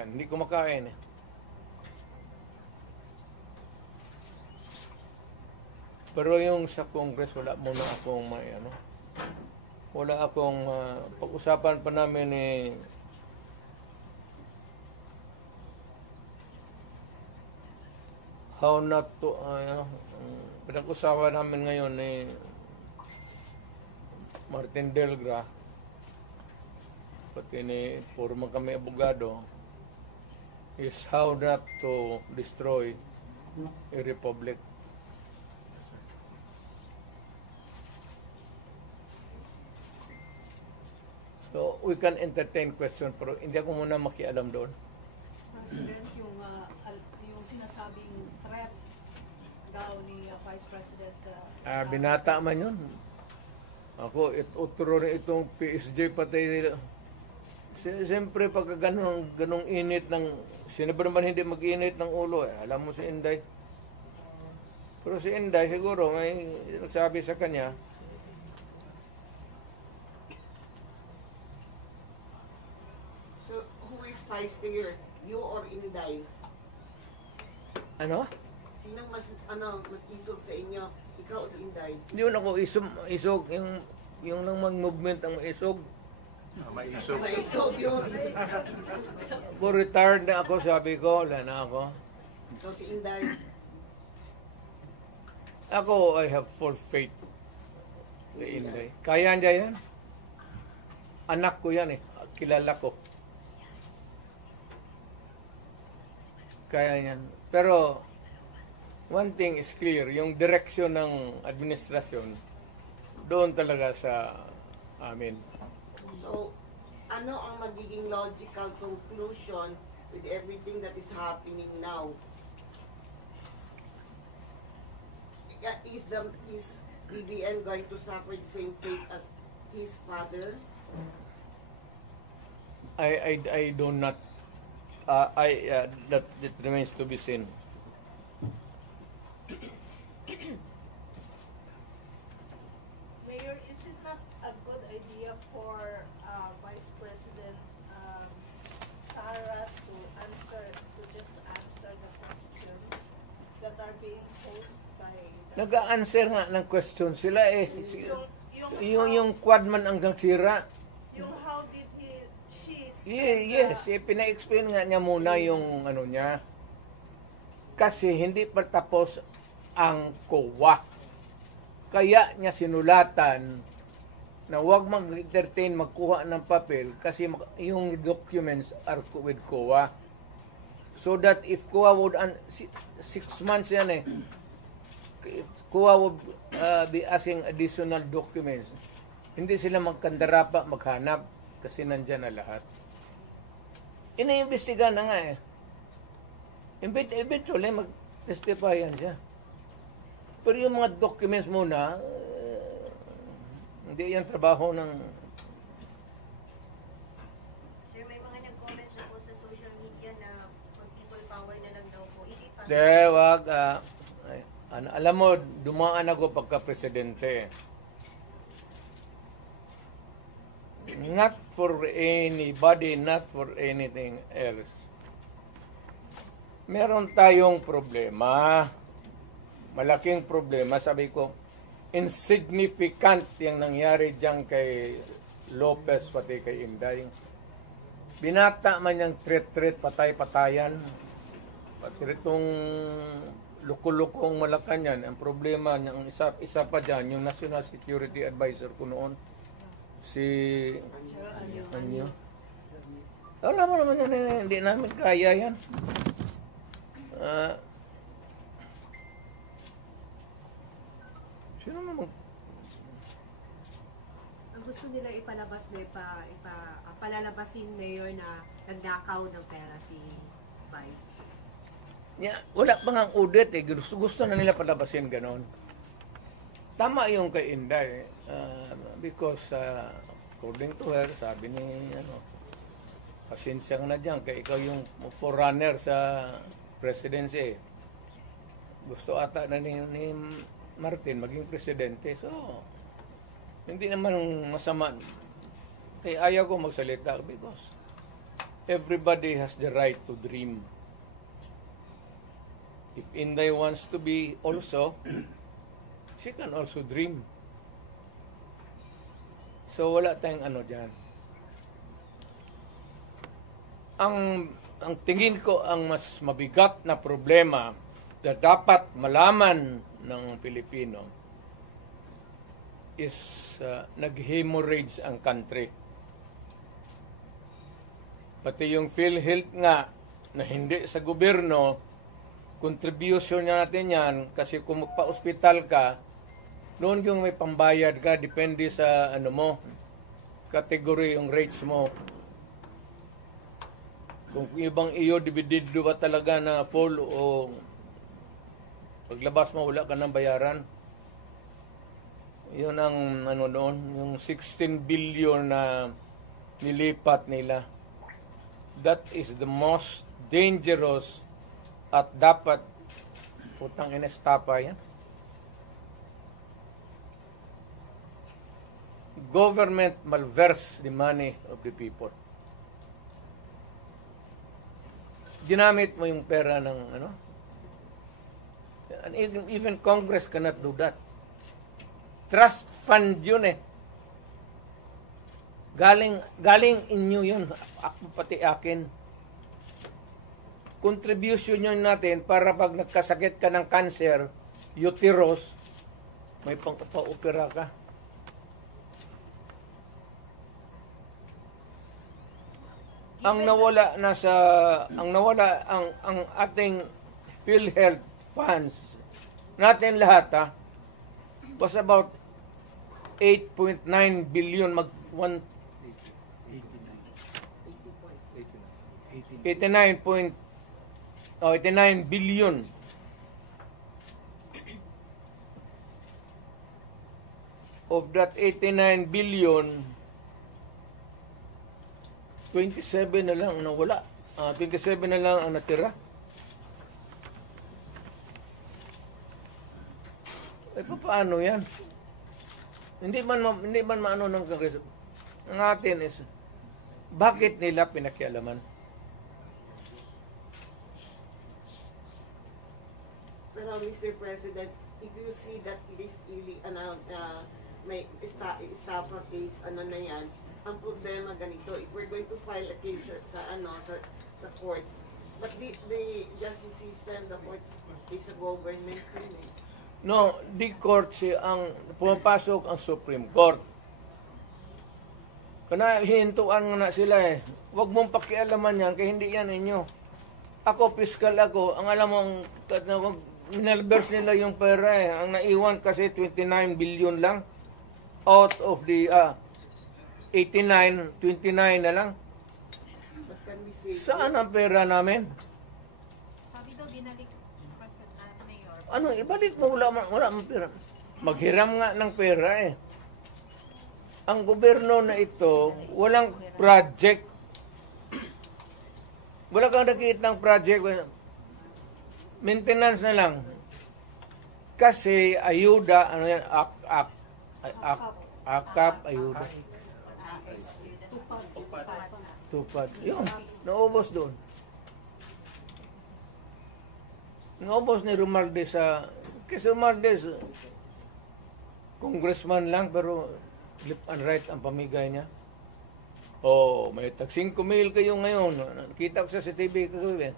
Republican. Hindi kumakain eh. Pero yung sa Congress, wala muna akong may ano. Wala akong pag-usapan pa namin eh how not to pinag-usapan namin ngayon ni Martin Delgra, pati ni forma kami abogado, is how not to destroy a republic. So we can entertain question, pero hindi ako muna makialam doon. President, yung sinasabing threat daw ni Vice President Binata man yun. Ako, utro rin itong PSG pati. Siyempre, pagka ganong init ng, sino ba naman hindi mag-init ng ulo? Alam mo si Inday. Pero si Inday, siguro, may nagsabi sa kanya, so, who is spicier? You or Inday? ano? Sinong mas isog sa inyo? Ikaw o si Inday? Hindi mo ako isog, yung lang mag-movement ang isog. Maisog. Maisog yun. Kung retired na ako, sabi ko, wala na ako. So si Inday? Ako, I have full faith kay Inday. Kaya niya yan. Anak ko yan eh. Kilala ko. Kaya yan. Pero, one thing is clear, yung direksyon ng administrasyon, doon talaga sa amin. So, ano ang magiging logical conclusion with everything that is happening now? Is BBM going to suffer the same fate as his father? I do not, that remains to be seen. Mayor, is it not a good idea for Vice President Sara to just answer the questions that are being posed by Nag-a-answer nga ng question sila eh. Yung quad man hanggang sira. yung how did she Yes, pina-explain nga niya muna yung ano niya. Kasi hindi pa tapos ang COA. Kaya niya sinulatan na huwag mag-entertain magkuha ng papel kasi yung documents are with COA. So that if COA would, 6 months yan eh, if COA would be asking additional documents, hindi sila magkandarapa, maghanap kasi nandyan na lahat. Iniimbestiga na nga eh. Eventually, mag-testify yan siya. Pero yung mga documents muna, hindi yan trabaho ng... Sir, may mga nag-comment na po sa social media na people power na lang daw po. Is it possible? wag. Alam mo, dumaan ako pagka-presidente. Not for anybody, not for anything else. Meron tayong problema. Malaking problema. Sabi ko, insignificant yung nangyari dyan kay Lopez pati kay Inday. Binata man yung threat, patay-patayan. Pati itong luko-lukong Malacanang, ang problema niyang isa pa dyan, yung National Security Advisor ko noon, si Anyo. Alam mo naman yan, hindi namin kaya yan. Sino naman? Ang gusto nila ipalabas palalabasin mayor na nagnakaw ng pera si Vice. Wala pa nga audit eh. Gusto na nila palabasin ganon. Tama yung kay Inday. Because according to her, sabi ni pasensya na dyan kaya ikaw yung forerunner sa presidency. Gusto ata na ni Martin maging presidente. So, hindi naman masama. Kaya ayaw ko magsalita because everybody has the right to dream. If Inday wants to be also, she can also dream. So wala tayong ano dyan. Ang tingin ko ang mas mabigat na problema na dapat malaman ng Pilipino is nag-hemorrhage ang country. Pati yung PhilHealth nga na hindi sa gobyerno, contribution natin yan kasi kung magpa-ospital ka, noon yung may pambayad ka, depende sa ano mo, category yung rates mo. Kung ibang iyo, dividido ba talaga na full o paglabas mo, wala ka ng bayaran. Yun ang ano noon, yung 16 billion na nilipat nila. That is the most dangerous at dapat putang inestapa yan. Government malverse the money of the people. Ginamit mo yung pera ng ano? And even Congress cannot do that. Trust fund yun eh. Galing inyo yun. Ako pati akin. Contribution yun natin para pag nagkasakit ka ng cancer, uterus, may pang-opera ka. Ang ating PhilHealth funds natin lahat was about 8.9 billion 89 billion. Of that 89 billion, 27 na lang ang nawala. 27 na lang ang natira. Paano yan? Hindi man maano ng Kongreso. Ang atin is, bakit nila pinakialaman? Pero Mr. President, if you see that this may estafa case, na yan, ang problema ganito, if we're going to file a case sa court, but the justice system, the court is a government thing. No, di court ang pumapasok ang Supreme Court. Kana hinintuan nga na sila eh. Huwag mong pakialaman yan, kaya hindi yan inyo. Ako, fiscal ako, ang alam mo, minalbers nila yung pera eh. Ang naiwan kasi 29 billion lang. Out of the 89, 29 na lang. Saan ang pera namin? Sabi daw, binalik Mayor. Ano, ibalik mo, wala mang pera. Maghiram nga ng pera eh. Ang gobyerno na ito, walang project. Wala kang nakikita ng project. Maintenance na lang. Kasi ayuda, ano yan, akap, ayuda. Tupad. Yun, naubos doon. Naubos ni Romualdez kasi Romualdez, congressman lang, pero left and right ang pamigay niya. May tag 5,000 kayo ngayon. Nakita ko sa TV kagabi.